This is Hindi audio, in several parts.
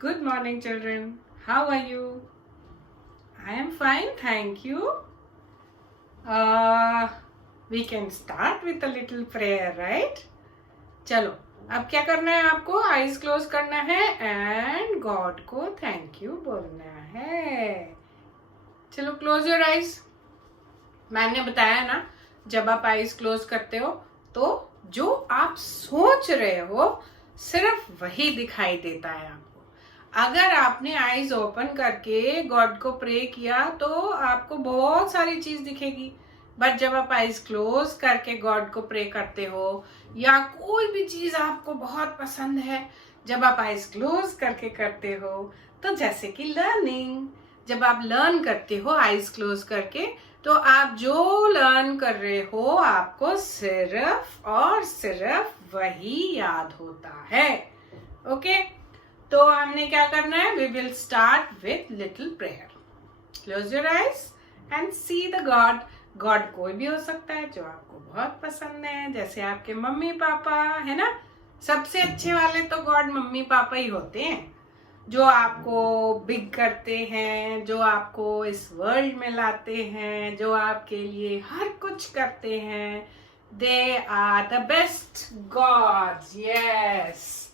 Good morning, children. How are you? I am fine, thank you. Uh, we can start with a little prayer, right? चलो, अब क्या करना है आपको? आईज क्लोज करना है एंड गॉड को थैंक यू बोलना है. चलो, क्लोज योर आईज. मैंने बताया ना, जब आप आईज क्लोज करते हो तो जो आप सोच रहे हो सिर्फ वही दिखाई देता है आपको. अगर आपने आईज ओपन करके गॉड को प्रे किया तो आपको बहुत सारी चीज दिखेगी. बट जब आप आईज क्लोज करके गॉड को प्रे करते हो या कोई भी चीज आपको बहुत पसंद है, जब आप आईज क्लोज करके करते हो, तो जैसे कि लर्निंग, जब आप लर्न करते हो आईज क्लोज करके, तो आप जो लर्न कर रहे हो आपको सिर्फ और सिर्फ वही याद होता है. ओके, तो हमने क्या करना है? We will start with little prayer. Close your eyes and see the God. God कोई भी हो सकता है जो आपको बहुत पसंद है, जैसे आपके मम्मी पापा, है ना. सबसे अच्छे वाले तो गॉड मम्मी पापा ही होते हैं, जो आपको बिग करते हैं, जो आपको इस वर्ल्ड में लाते हैं, जो आपके लिए हर कुछ करते हैं. They are the best gods. Yes,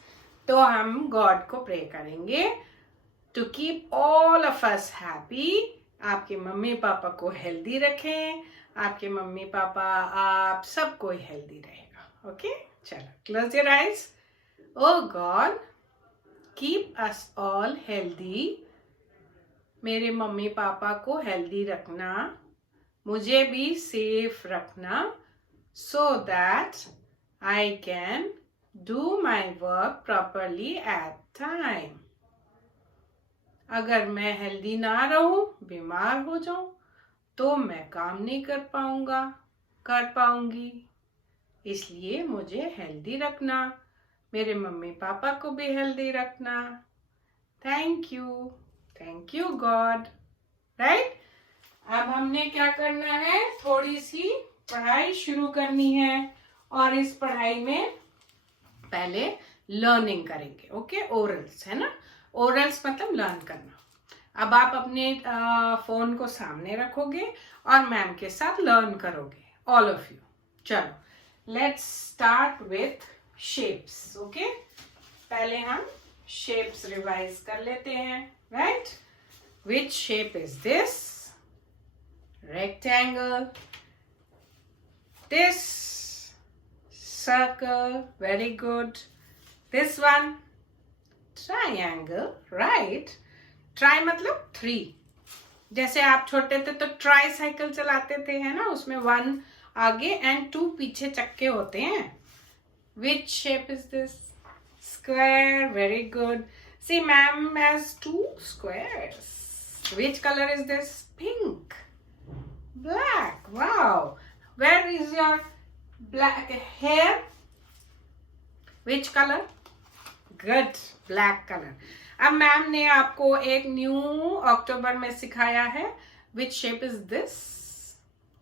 तो हम गॉड को प्रे करेंगे to keep all of us happy. आपके मम्मी पापा को हेल्दी रखें, आपके मम्मी पापा आप सबको हेल्दी रहेगा. ओके, चलो, close your eyes. O God, keep us all healthy. मेरे मम्मी पापा को हेल्दी रखना, मुझे भी सेफ रखना, so that I can do my work properly at time. अगर मैं हेल्दी ना रहूं, बीमार हो जाऊं, तो मैं काम नहीं कर पाऊंगी. इसलिए मुझे हेल्दी रखना, मेरे मम्मी पापा को भी हेल्दी रखना. Thank you God. राइट, अब हमने क्या करना है? थोड़ी सी पढ़ाई शुरू करनी है, और इस पढ़ाई में पहले लर्निंग करेंगे. ओके, ओरल्स है ना. ओरल्स मतलब लर्न करना. अब आप अपने फोन को सामने रखोगे और मैम के साथ लर्न करोगे, ऑल ऑफ यू. चलो, let's start with shapes. Okay, पहले हम शेप्स रिवाइज कर लेते हैं. Right, which shape is this? Rectangle. This circle, very good. This one, triangle, right? Try मतलब 3. जैसे आप छोटे थे तो ट्राई साइकिल चलाते थे, है ना. उसमें 1 आगे एंड 2 पीछे चक्के होते हैं. Which shape is this? Square, very good. See, ma'am has 2 squares. Which color is this? Pink. Black. Wow. Where is your black hair? Which color? Good, black color. अब मैम ने आपको एक न्यू अक्टूबर में सिखाया है. Which shape is this?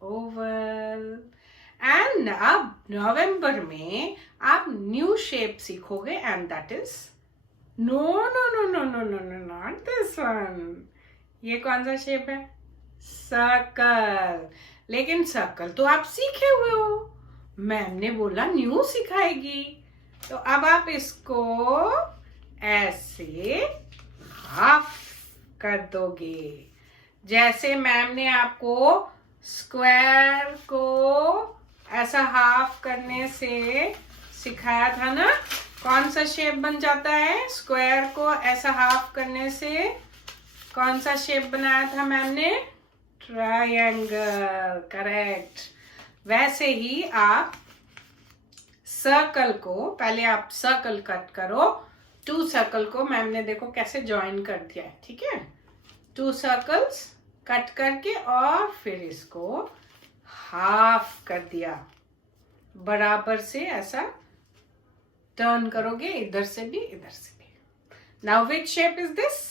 Oval. And अब नवंबर में आप न्यू शेप सीखोगे, and that is no, not this one. ये कौन सा शेप है? सर्कल. लेकिन सर्कल तो आप सीखे हुए हो, मैम ने बोला न्यू सिखाएगी. तो अब आप इसको ऐसे हाफ कर दोगे, जैसे मैम ने आपको स्क्वायर को ऐसा हाफ करने से सिखाया था ना. कौन सा शेप बन जाता है? स्क्वायर को ऐसा हाफ करने से कौन सा शेप बनाया था मैम ने? ट्रायंगल. करेक्ट. वैसे ही आप सर्कल को, पहले आप सर्कल कट करो. 2 सर्कल को मैम ने देखो कैसे ज्वाइन कर दिया है. ठीक है, 2 सर्कल्स कट करके और फिर इसको हाफ कर दिया. बराबर से ऐसा टर्न करोगे, इधर से भी इधर से भी. Now which shape is this?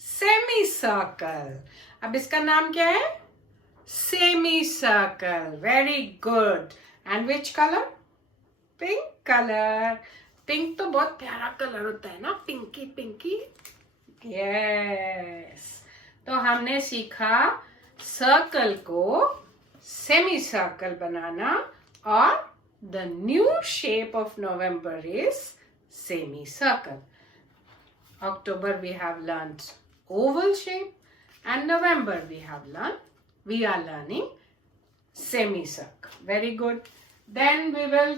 Semi circle. अब इसका नाम क्या है? Semi circle. Very good. And which colour? Pink colour. Pink तो बहुत प्यारा कलर होता है ना, पिंकी पिंकी. यस, तो हमने सीखा सर्कल को सेमी सर्कल बनाना और the new shape of November is semi circle. October we have learned oval shape, and November we are learning semicircle. Very good. Then we will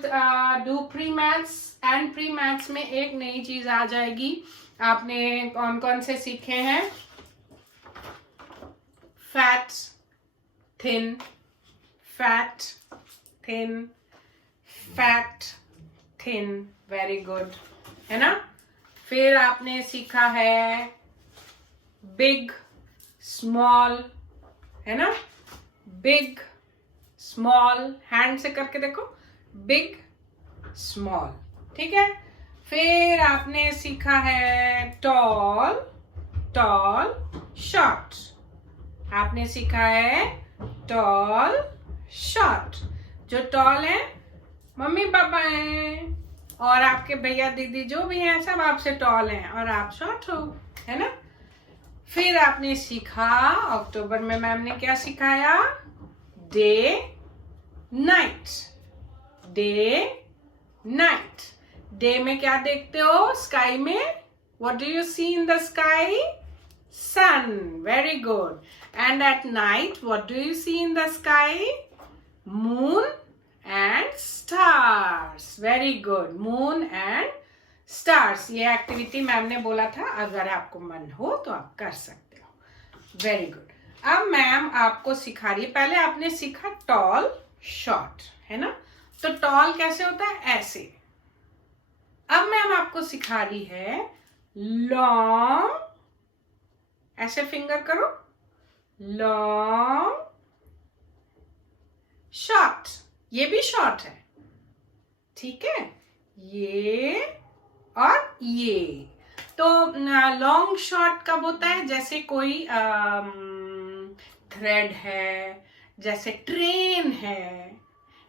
do pre-maths, and pre-maths में एक नई चीज आ जाएगी. आपने कौन कौन से सीखे हैं? Fat, thin, fat, thin, fat, thin. Very good. है ना? फिर आपने सीखा है बिग, स्मॉल, है ना? बिग, स्मॉल, हैंड से करके देखो. Big, small. ठीक है. फिर आपने सीखा है टॉल, टॉल, शॉर्ट. आपने सीखा है टॉल, शॉर्ट. जो टॉल है मम्मी पापा हैं, और आपके भैया दीदी जो भी हैं सब आपसे टॉल हैं और आप शॉर्ट हो, है ना? फिर आपने सीखा अक्टूबर में मैम ने क्या सिखाया? Day, night. Day, night. Day में क्या देखते हो स्काई में? What do you see in the sky? Sun. Very good. And at night what do you see in the sky? Moon and stars. Very good. Moon and stars. ये एक्टिविटी मैम ने बोला था, अगर आपको मन हो तो आप कर सकते हो. Very good. अब मैम आपको सिखा रही है. पहले आपने सीखा टॉल, शॉर्ट, है ना? तो टॉल कैसे होता है? ऐसे. अब मैम आपको सिखा रही है लॉन्ग. ऐसे फिंगर करो. Long, short. ये भी शॉर्ट है. ठीक है. ये और ये. तो लॉन्ग शॉर्ट कब होता है? जैसे कोई थ्रेड है, जैसे ट्रेन है.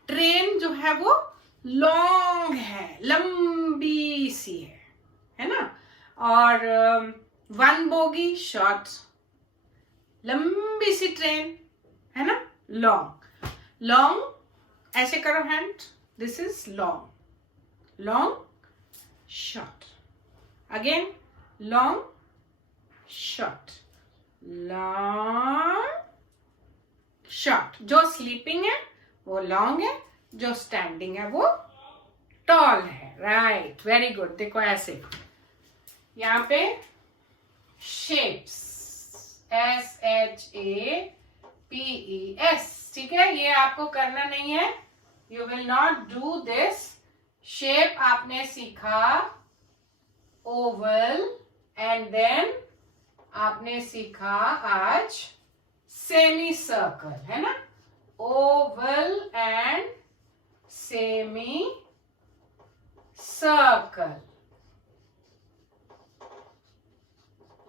ट्रेन जो है वो लॉन्ग है, लंबी सी है ना? और वन बोगी शॉर्ट, लंबी सी ट्रेन, है ना? लॉन्ग. लॉन्ग ऐसे करो hand. This is long. Long, short. Again long, short, long, short. जो स्लीपिंग है वो लॉन्ग है, जो स्टैंडिंग है वो टॉल है. राइट. Very good. देखो ऐसे यहाँ पे शेप्स, SHAPES. ठीक है. ये आपको करना नहीं है. You will not do this. Shape आपने सीखा ओवल, एंड देन आपने सीखा आज सेमी सर्कल, है ना? Oval and semi circle.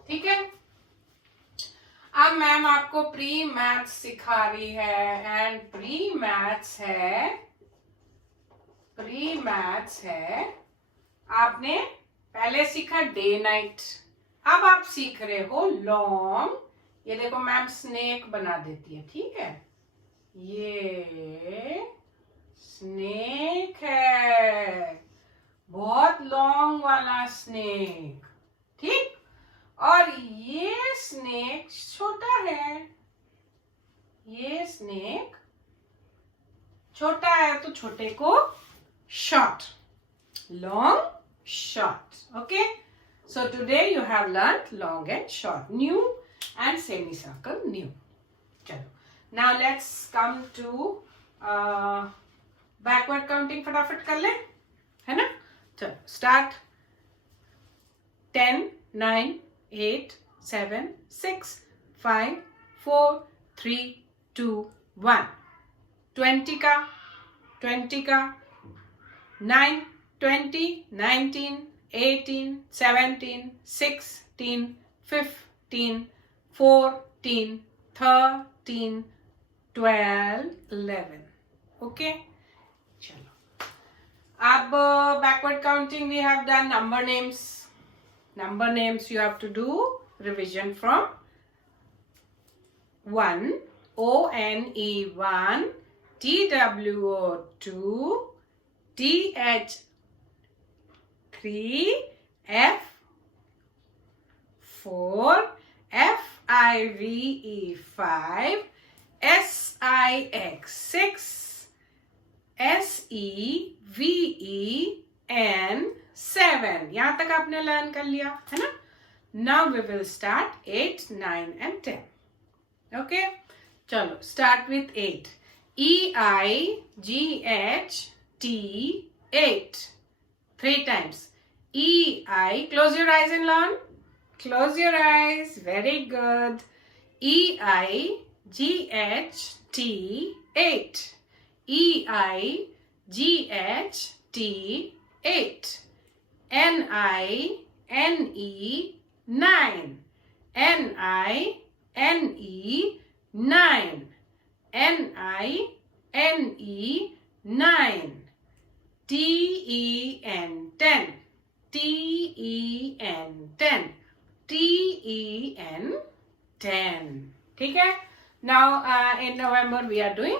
ठीक है. अब मैम आपको प्री मैथ्स सिखा रही है, एंड प्री मैथ्स है आपने पहले सीखा डे नाइट. अब आप सीख रहे हो लॉन्ग. ये देखो मैम स्नेक बना देती है. ठीक है. ये स्नेक है, बहुत लॉन्ग वाला स्नेक. ठीक. और ये स्नेक छोटा है. ये स्नेक छोटा है, तो छोटे को short. Long, short. Okay. So today you have learn long and short, new and semi circle, new. चलो now let's come to backward counting. फटाफट कर ले, है ना? चलो स्टार्ट. 10, 9, 8, 7, 6, 5, 4, 3, 2, 1. 20 का 9, 20, 19, 18, 17, 16, 15, 14, 13, 12, 11. ओके. चलो अब backward counting we have done. Number names you have to do revision from 1, O-N-E 1, T-W-O 2, T-H 3, F 4, F-I-V-E 5, S-I-X 6, S-E-V-E-N 7. यहाँ तक आपने लर्न कर लिया है ना. Now we will start 8, 9 and 10. Okay? चलो start with 8. E-I-G-H-T 8. 3 times. E-I. Close your eyes and learn. Close your eyes. Very good. E-I-G-H-T 8. E-I-G-H-T 8. N-I-N-E 9. N-I-N-E 9. N-I-N-E 9. T-E-N 10. T-E-N 10. T-E-N 10. ठीक है. Now in November we are doing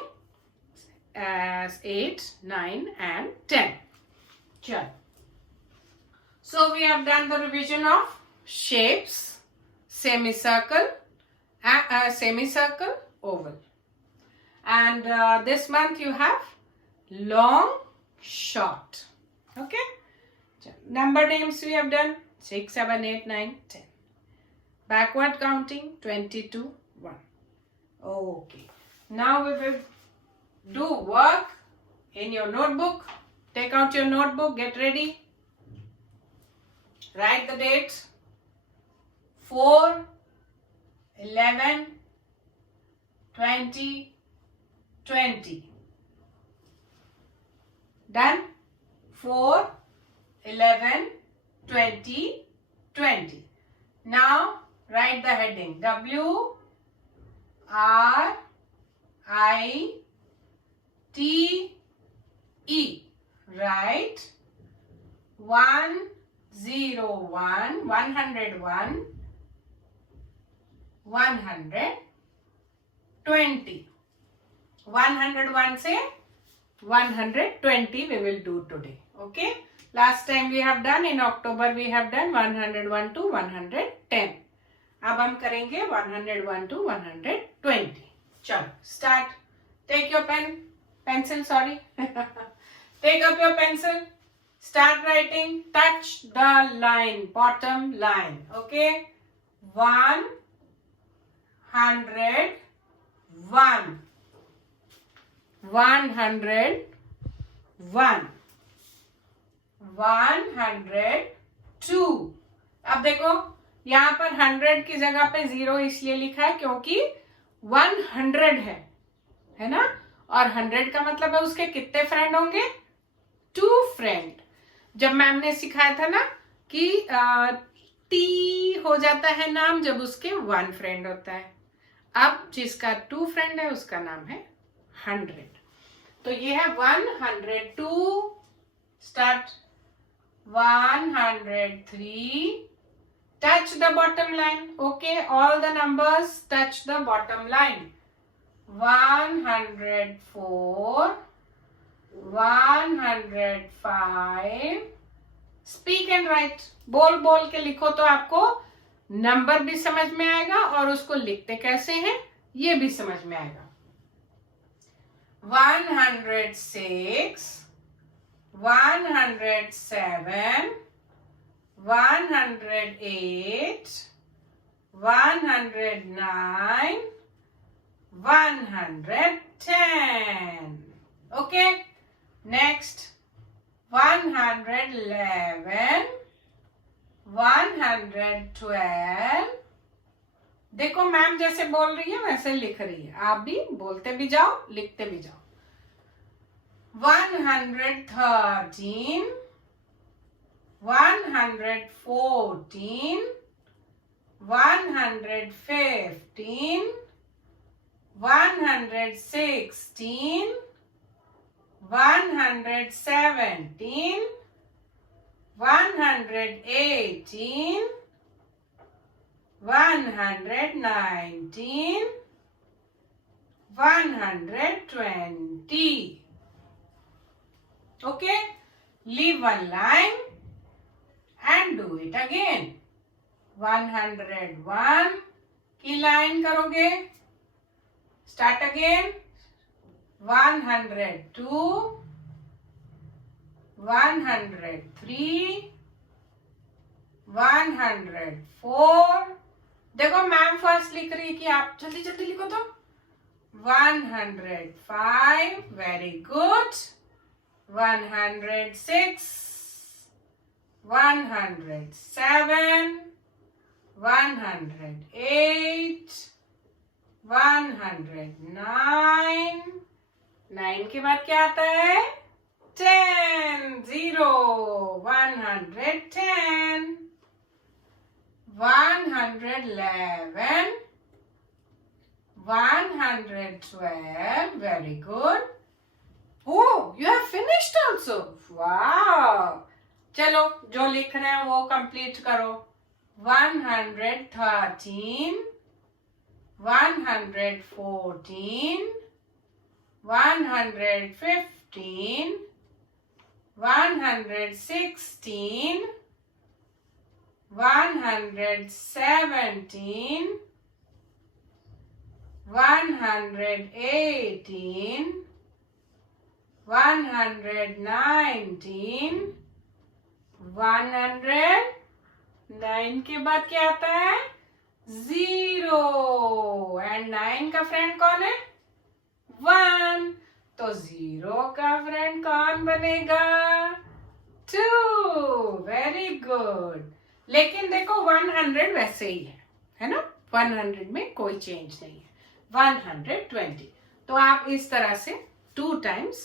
8, 9 and 10. चल. So we have done the revision of shapes, semicircle, semicircle, oval. And this month you have long, short. Okay? Number names we have done 6, 7, 8, 9, 10. Backward counting 22, 1. Okay. Now we will do work in your notebook. Take out your notebook, get ready. Write the dates 4, 11, 20, 20. Done? 4, 11, 20, 20. Now write the heading W, R, I, T, E. Write 101, 101, 120. 101 से 120 we will do today. Okay. Last time we have done in October we have done 101 to 110. अब हम करेंगे 101 to 120. चलो start. Take your pencil. Sorry. Take up your pencil. Start writing. Touch the line, bottom line. Okay. 101. 101. 102. अब देखो यहाँ पर 100 की जगह पे 0 इसलिए लिखा है क्योंकि 100 है ना. और 100 का मतलब है उसके कितने फ्रेंड होंगे? 2 फ्रेंड. जब मैम ने सिखाया था ना कि टी हो जाता है नाम जब उसके 1 फ्रेंड होता है. अब जिसका 2 फ्रेंड है उसका नाम है 100. तो ये है 102. Start. 103. Touch the bottom line. Okay, all the numbers touch the bottom line. 104. 105. Speak and write. बोल के लिखो तो आपको नंबर भी समझ में आएगा और उसको लिखते कैसे हैं ये भी समझ में आएगा. 106. 107. 108. 109. 110. Okay. Next. 111. 112. देखो मैम जैसे बोल रही है वैसे लिख रही है. आप भी बोलते भी जाओ लिखते भी जाओ. 113. 114. 115. 116. 117. 118. 119, 120. Okay, leave one line and do it again. 101 की लाइन करोगे. Start again. 102, 103, 104. देखो मैम फर्स्ट लिख रही है कि आप जल्दी जल्दी लिखो तो. 105, वेरी गुड. 106, 107, 108, 109. 9 के बाद क्या आता है? 10, 0, 110, 111, 112. Very good. Oh, you have finished also. Wow. चलो जो लिख रहे हैं वो कंप्लीट करो. 113, 114, 115, 116, 117, 118, 119, 109 के बाद क्या आता है? 0. एंड 9 का फ्रेंड कौन है? 1. तो 0 का फ्रेंड कौन बनेगा? 2. Very good. लेकिन देखो 100 वैसे ही है ना? 100 में कोई चेंज नहीं है. 120. तो आप इस तरह से 2 times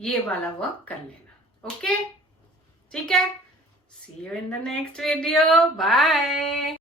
ये वाला वर्क कर लेना. ओके, ठीक है. See you in the next video. Bye.